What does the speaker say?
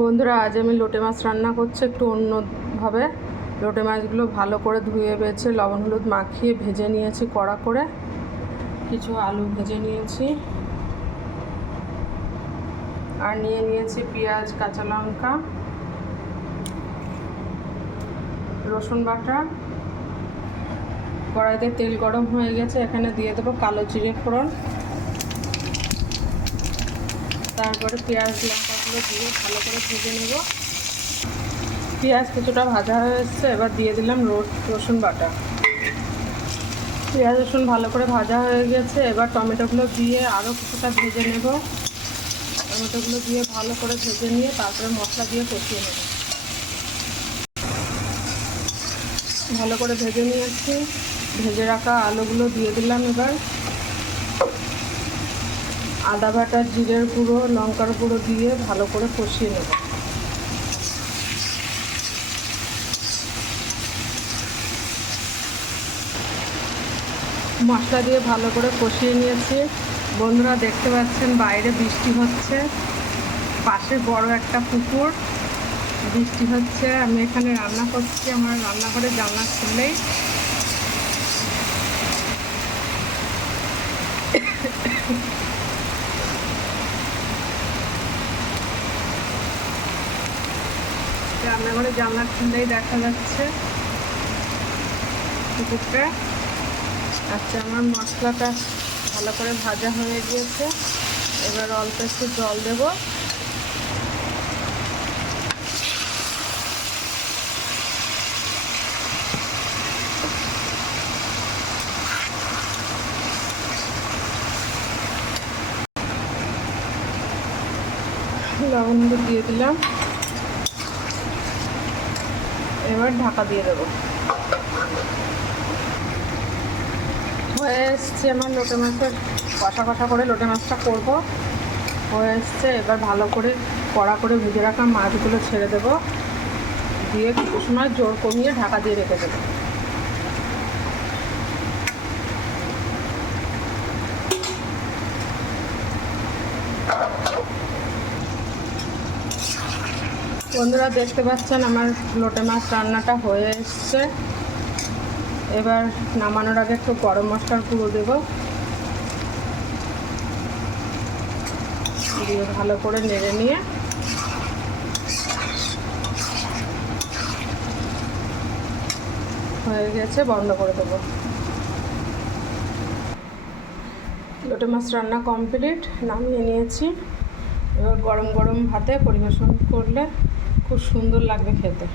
বন্ধুরা, আজ আমি লোটে মাছ রান্না করছি একটু অন্যভাবে। লোটে মাছগুলো ভালো করে ধুয়ে বেছে, লবণ হলুদ মাখিয়ে ভেজে নিয়েছি কড়া করে। কিছু আলু ভেজে নিয়েছি। আর নিয়ে নিয়েছি পেঁয়াজ, কাঁচা লঙ্কা, রসুন বাটা। কড়াইতে তেল গরম হয়ে গেছে, এখানে দিয়ে দেবো কালো জিরে ফোড়ন। তারপরে পেঁয়াজ, লঙ্কাগুলো দিয়ে ভালো করে ভেজে নেব। পেঁয়াজ কিছুটা ভাজা হয়ে এসছে, এবার দিয়ে দিলাম রসুন বাটা। পেঁয়াজ, রসুন ভালো করে ভাজা হয়ে গেছে, এবার টমেটোগুলো দিয়ে আরও কিছুটা ভেজে নেব। টমেটোগুলো দিয়ে ভালো করে ভেজে নিয়ে তারপরে মশলা দিয়ে কষিয়ে নেব। ভালো করে ভেজে নিয়েছি। ভেজে রাখা আলুগুলো দিয়ে দিলাম এবার। আদা বাটা, জিরের গুঁড়ো, লঙ্কার গুঁড়ো দিয়ে ভালো করে কষিয়ে নেব। মশলা দিয়ে ভালো করে কষিয়ে নিয়েছি। বন্ধুরা, দেখতে পাচ্ছেন বাইরে বৃষ্টি হচ্ছে। পাশে বড় একটা পুকুর। বৃষ্টি হচ্ছে। আমি এখানে রান্না করছি। আমার রান্নাঘরে জানলা খুললেই রান্নাঘরে জানলা খুললেই দেখা যাচ্ছে। পুকুরটা আচ্ছা আমার মশলাটা ভালো করে ভাজা হয়ে গিয়েছে। এবার অল্প একটু জল দেব। লবণ দিয়ে দিলাম। এবার ঢাকা দিয়ে দেবো। হয়ে এসছে আমার লোটে মাছের কষা কষা করে লোটে মাছটা করব। হয়ে এসছে, এবার ভালো করে কড়া করে ভেজে রাখা মাছগুলো ছেড়ে দেবো। দিয়ে কিছু সময় জোর কমিয়ে ঢাকা দিয়ে রেখে দেবো। বন্ধুরা দেখতে পাচ্ছেন আমার লোটে মাছ রান্নাটা হয়ে এসছে। এবার নামানোর আগে একটু গরম মশলার গুঁড়ো দেব। দিয়ে ভালো করে নেড়ে নিয়ে। হয়ে গেছে, বন্ধ করে দেবো। লোটে মাছ রান্না কমপ্লিট, নামিয়ে নিয়েছি। এবার গরম গরম ভাতে পরিবেশন করলে খুব সুন্দর লাগবে খেতে।